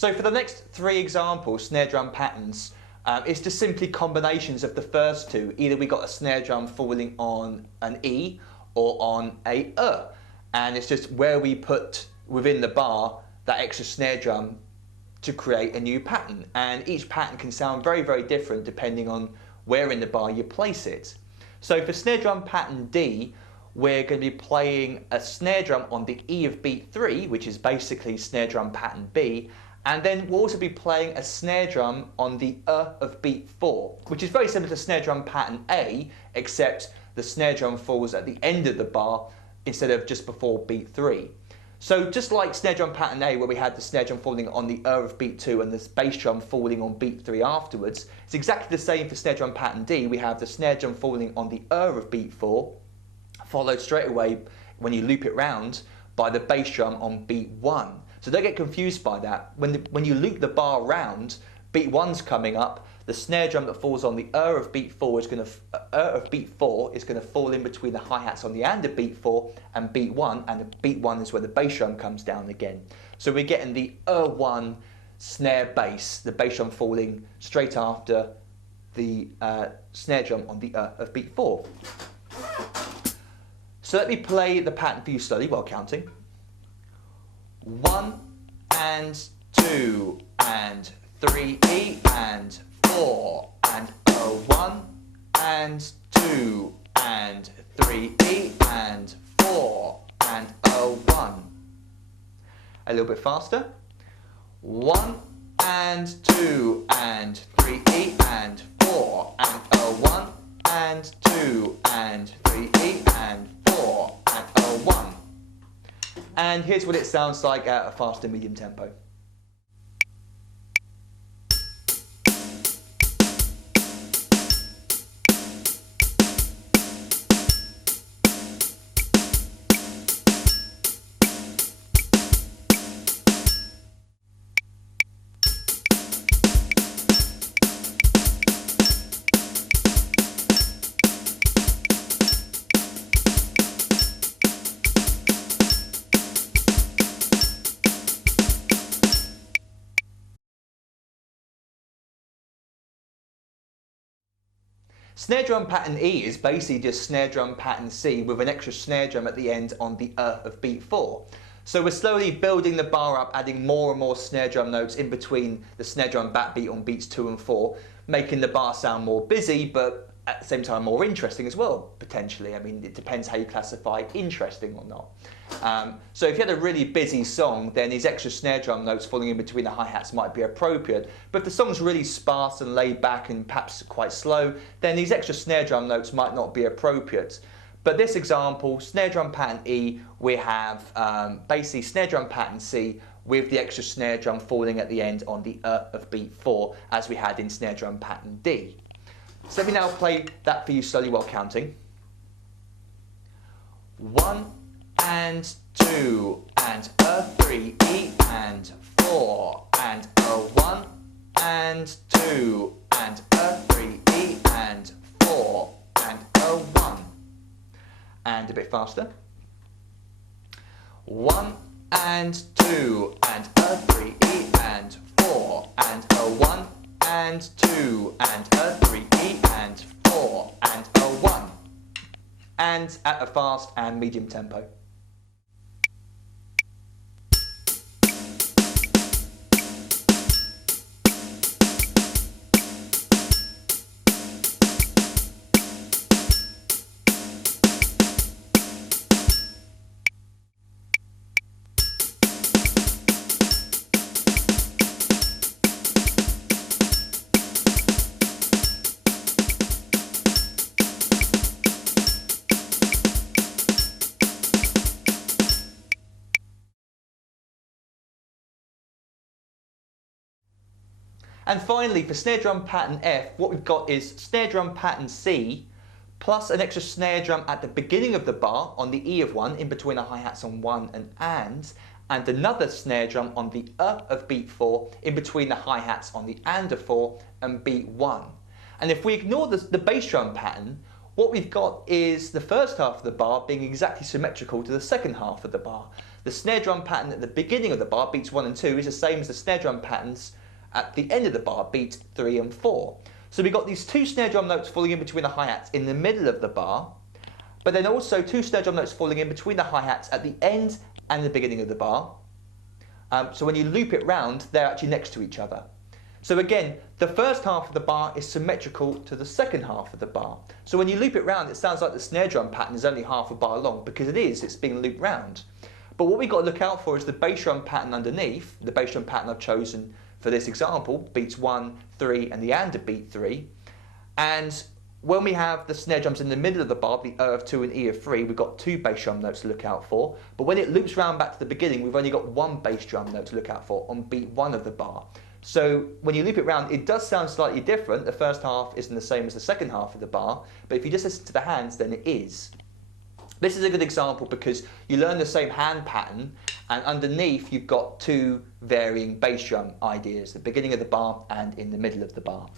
So for the next three examples, snare drum patterns, it's just simply combinations of the first two. Either we got a snare drum falling on an E or on a and it's just where we put within the bar that extra snare drum to create a new pattern. And each pattern can sound very, very different depending on where in the bar you place it. So for snare drum pattern D, we're going to be playing a snare drum on the E of beat 3, which is basically snare drum pattern B, and then we'll also be playing a snare drum on the of beat 4, which is very similar to snare drum pattern A, except the snare drum falls at the end of the bar instead of just before beat 3. So just like snare drum pattern A, where we had the snare drum falling on the of beat 2 and the bass drum falling on beat 3 afterwards, it's exactly the same for snare drum pattern D. We have the snare drum falling on the of beat 4, followed straight away, when you loop it round, by the bass drum on beat 1. So don't get confused by that. When you loop the bar round, beat 1's coming up, the snare drum that falls on the of beat 4 is going to fall in between the hi-hats on the and of beat 4 and beat 1, and the beat 1 is where the bass drum comes down again. So we're getting the 1 snare bass, the bass drum falling straight after the snare drum on the of beat 4. So let me play the pattern for you slowly while counting. 1 and 2 and 3 E and 4 and 1 and 2 and 3 E and 4 and 1. A little bit faster. 1 and 2 and 3 E and 4 and 1 and 2 and 3 E and 4 and 1. And here's what it sounds like at a faster medium tempo. Snare drum pattern E is basically just snare drum pattern C with an extra snare drum at the end on the of beat 4. So we're slowly building the bar up, adding more and more snare drum notes in between the snare drum backbeat on beats 2 and 4, making the bar sound more busy, but at the same time more interesting as well, potentially. I mean, it depends how you classify interesting or not. So if you had a really busy song, then these extra snare drum notes falling in between the hi-hats might be appropriate. But if the song's really sparse and laid back and perhaps quite slow, then these extra snare drum notes might not be appropriate. But this example, snare drum pattern E, we have basically snare drum pattern C with the extra snare drum falling at the end on the of beat 4, as we had in snare drum pattern D. So let me now play that for you slowly while counting. 1 and 2 and 3 E and 4 and 1 and 2 and 3 E and 4 and 1. And a bit faster. 1 and 2 and 3 E and 4 and 1 and 2 and 3 E and 4 and 1. And at a fast and medium tempo. And finally, for snare drum pattern F, what we've got is snare drum pattern C plus an extra snare drum at the beginning of the bar on the E of 1 in between the hi-hats on 1 and another snare drum on the of beat 4 in between the hi-hats on the and of 4 and beat 1. And if we ignore the bass drum pattern, what we've got is the first half of the bar being exactly symmetrical to the second half of the bar. the snare drum pattern at the beginning of the bar, beats 1 and 2, is the same as the snare drum patterns at the end of the bar, beats 3 and 4. So we've got these 2 snare drum notes falling in between the hi-hats in the middle of the bar, but then also 2 snare drum notes falling in between the hi-hats at the end and the beginning of the bar. So when you loop it round, they're actually next to each other. So again, the first half of the bar is symmetrical to the second half of the bar. So when you loop it round, it sounds like the snare drum pattern is only half a bar long, because it is, it's being looped round. But what we've got to look out for is the bass drum pattern underneath. The bass drum pattern I've chosen for this example, beats 1, 3, and the and of beat 3. And when we have the snare drums in the middle of the bar, the of 2 and e of 3, we've got 2 bass drum notes to look out for. But when it loops round back to the beginning, we've only got 1 bass drum note to look out for on beat 1 of the bar. So when you loop it round, it does sound slightly different. The first half isn't the same as the second half of the bar, but if you just listen to the hands, then it is. This is a good example because you learn the same hand pattern, and underneath you've got 2 varying bass drum ideas, the beginning of the bar and in the middle of the bar.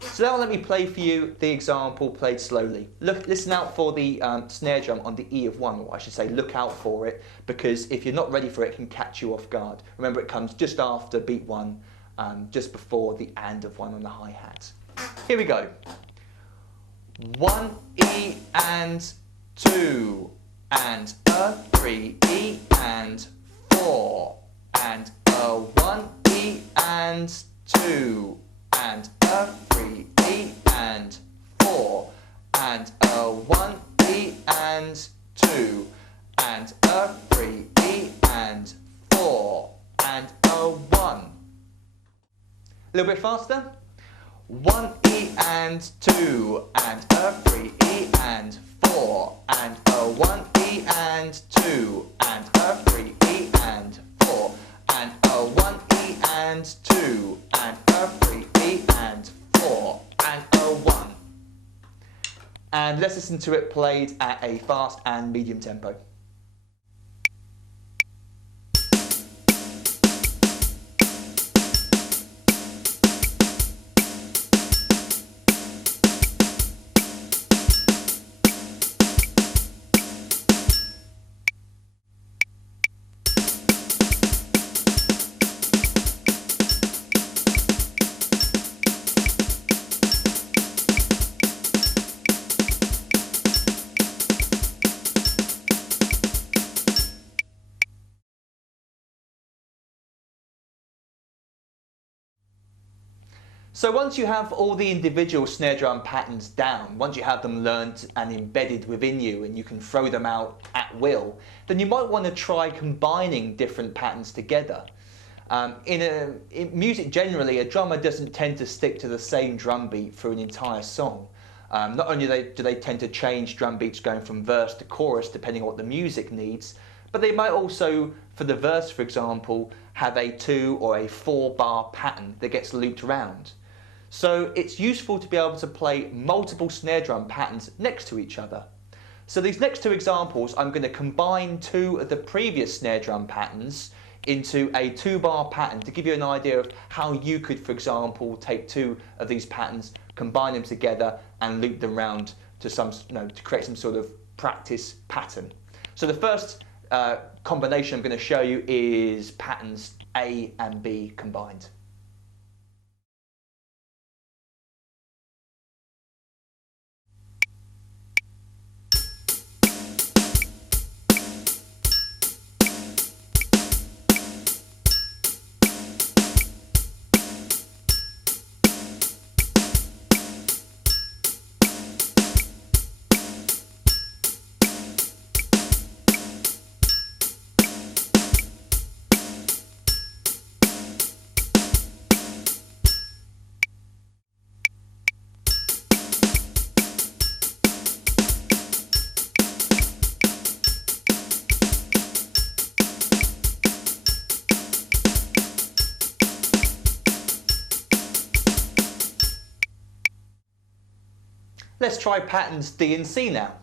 So now let me play for you the example played slowly. Listen out for the snare drum on the E of 1, or I should say look out for it, because if you're not ready for it, it can catch you off guard. Remember, it comes just after beat 1, just before the and of 1 on the hi-hat. Here we go. 1 E and 2 and a 3 E and 4 and a 1 E and 2 and a 3 E and 4 and a 1 E and 2 and a 3 E and 4 and a 1. A little bit faster. 1 E and 2 and a 3 E and 4 and a 1 E and 2 and a 3 E and 4 and a 1 E and 2 and a 3 E and 4 and a 1. And let's listen to it played at a fast and medium tempo. So once you have all the individual snare drum patterns down, once you have them learned and embedded within you and you can throw them out at will, then you might want to try combining different patterns together. In music generally, a drummer doesn't tend to stick to the same drum beat for an entire song. Not only do they tend to change drum beats going from verse to chorus depending on what the music needs, but they might also, for the verse for example, have a 2 or a 4 bar pattern that gets looped round. So it's useful to be able to play multiple snare drum patterns next to each other. So these next 2 examples, I'm going to combine 2 of the previous snare drum patterns into a 2 bar pattern to give you an idea of how you could, for example, take 2 of these patterns, combine them together and loop them round to to create some sort of practice pattern. So the first combination I'm going to show you is patterns A and B combined. Let's try patterns D and C now.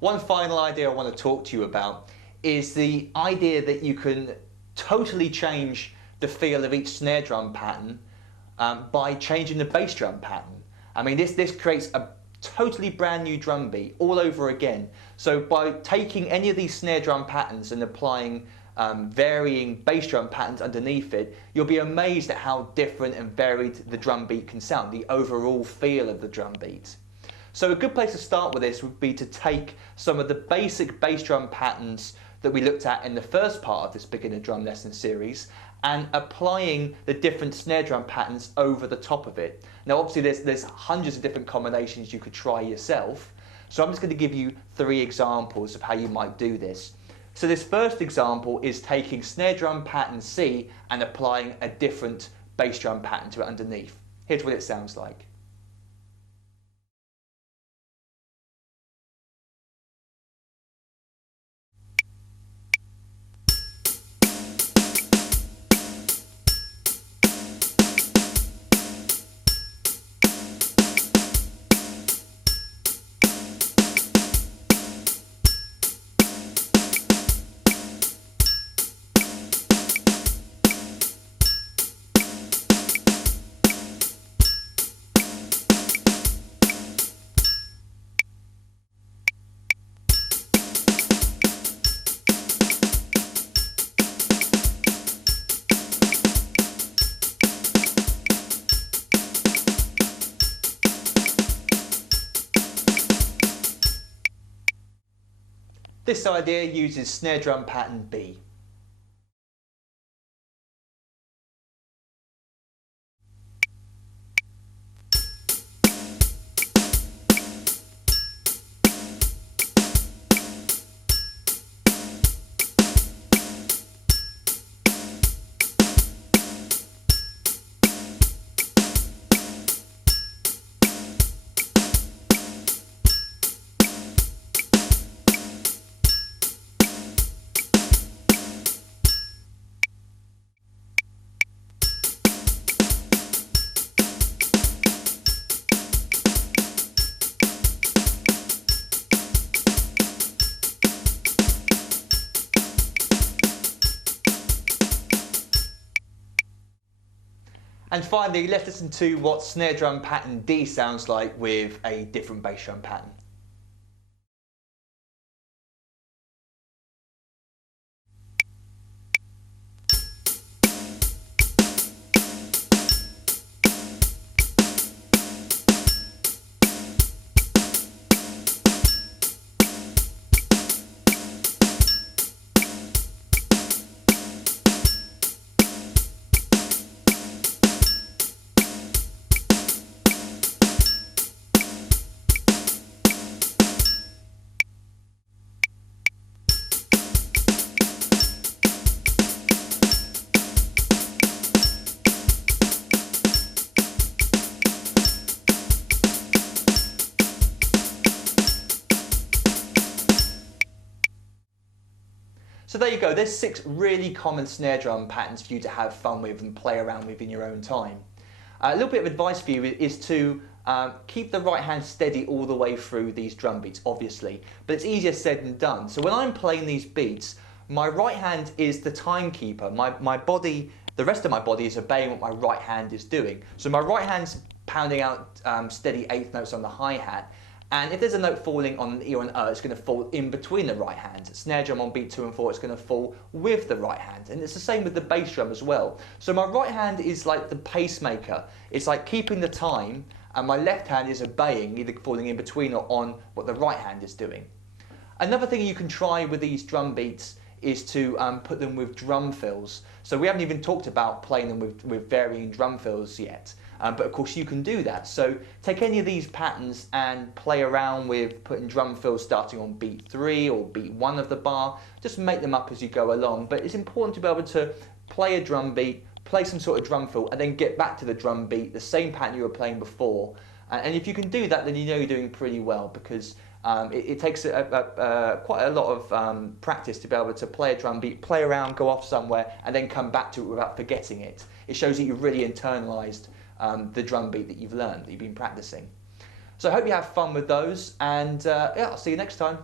One final idea I want to talk to you about is the idea that you can totally change the feel of each snare drum pattern by changing the bass drum pattern. I mean, this creates a totally brand new drum beat all over again. So by taking any of these snare drum patterns and applying varying bass drum patterns underneath it, you'll be amazed at how different and varied the drum beat can sound, the overall feel of the drum beat. So a good place to start with this would be to take some of the basic bass drum patterns that we looked at in the first part of this beginner drum lesson series and applying the different snare drum patterns over the top of it. Now obviously there's hundreds of different combinations you could try yourself, so I'm just going to give you 3 examples of how you might do this. So this first example is taking snare drum pattern C and applying a different bass drum pattern to it underneath. Here's what it sounds like. This idea uses snare drum pattern B. And finally, let's listen to what snare drum pattern D sounds like with a different bass drum pattern. So there you go, there's 6 really common snare drum patterns for you to have fun with and play around with in your own time. A little bit of advice for you is to keep the right hand steady all the way through these drum beats, obviously, but it's easier said than done. So when I'm playing these beats, my right hand is the timekeeper. My body, the rest of my body is obeying what my right hand is doing. So my right hand's pounding out steady 8th notes on the hi-hat, and if there's a note falling on an E or an it's going to fall in between the right hands. Snare drum on beat 2 and 4, it's going to fall with the right hand. And it's the same with the bass drum as well. So my right hand is like the pacemaker. It's like keeping the time, and my left hand is obeying, either falling in between or on what the right hand is doing. Another thing you can try with these drum beats is to put them with drum fills. So we haven't even talked about playing them with varying drum fills yet. But of course you can do that. So take any of these patterns and play around with putting drum fills starting on beat 3 or beat 1 of the bar. Just make them up as you go along. But it's important to be able to play a drum beat, play some sort of drum fill, and then get back to the drum beat, the same pattern you were playing before. And if you can do that, then you know you're doing pretty well, because it takes quite a lot of practice to be able to play a drum beat, play around, go off somewhere, and then come back to it without forgetting it. It shows that you've really internalized the drum beat that you've learned, that you've been practicing. So I hope you have fun with those, and yeah, I'll see you next time.